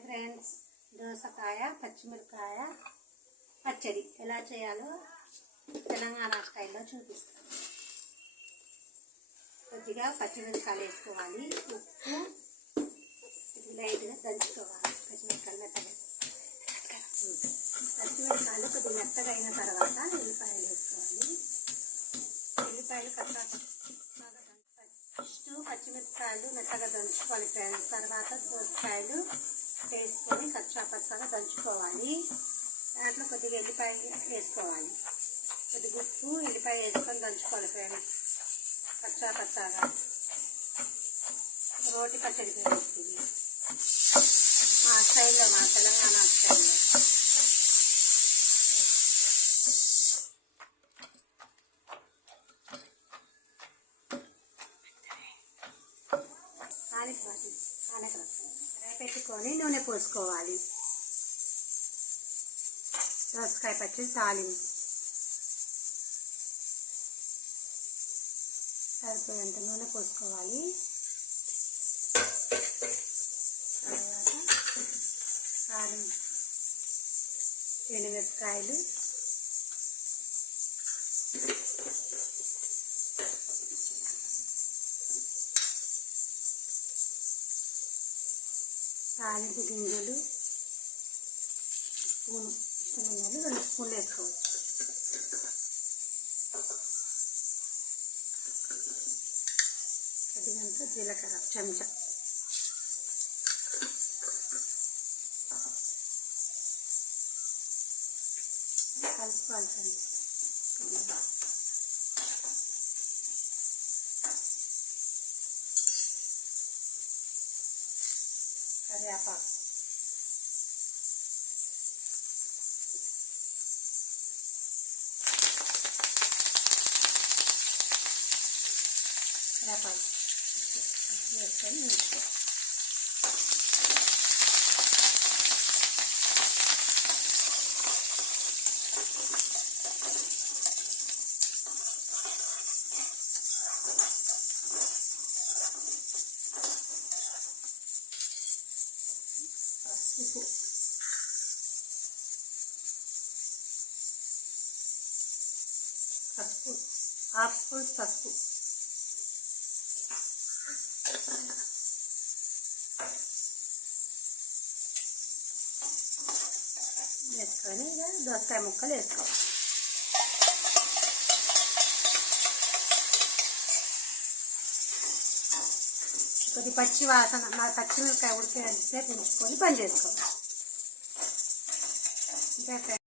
Hi friends, దోసకాయ పచ్చిమిరపకాయ పచ్చడి ఎలా చేయాలో తెలంగాణ స్టైల్లో చూపిస్తాను. కొద్దిగా పచ్చిమిరపకాయలు వేసుకోవాలి, ఉప్పు, లైట్గా దంచుకోవాలి. పచ్చిమిరపకాయలు కొద్దిగా మెత్తగా అయిన తర్వాత ఎల్లిపాయలు వేసుకోవాలి. ఎల్లిపాయలు ఫస్ట్ పచ్చిమిరపకాయలు మెత్తగా దంచుకోవాలి ఫ్రెండ్స్. తర్వాత దోసకాయలు వేసుకొని కచ్చాపచ్చాగా దంచుకోవాలి. దాంట్లో కొద్దిగా ఎల్లిపాయ వేసుకోవాలి, కొద్దిగా ఉప్పు, ఎల్లిపాయ వేసుకొని దంచుకోవాలి ఫ్రెండ్స్ కచ్చాపచ్చాగా. రోటి పచ్చడి వేస్తుంది మా స్టైల్లో, మా తెలంగాణ స్టైల్లో. పెట్టుకొని నూనె పోసుకోవాలి. దోసకాయ పచ్చడి తాలింపు సరిపోయేంత నూనె పోసుకోవాలి. తర్వాత కారం, ఎండుమిరపకాయలు, తాలింపు గింజలు, స్పూను ఇష్టమైన 2 స్పూన్లు వేసుకోవచ్చు. కొద్దిగంత జీలకర్ర చెంచా, కలుపుకోవాలి. కొద్దిగా కరివేపాకు, వేసుకొని ఉంచుకో. పసుపు, హాఫ్ స్పూన్ పసుపు, వేసుకొని దోసకాయ ముక్కలు వేసుకోవాలి. కొద్ది పచ్చి వాసన, పచ్చిమిరపకాయ ఉడికేంతసేపు ఉంచుకొని పని చేసుకోవాలి. ఇంకా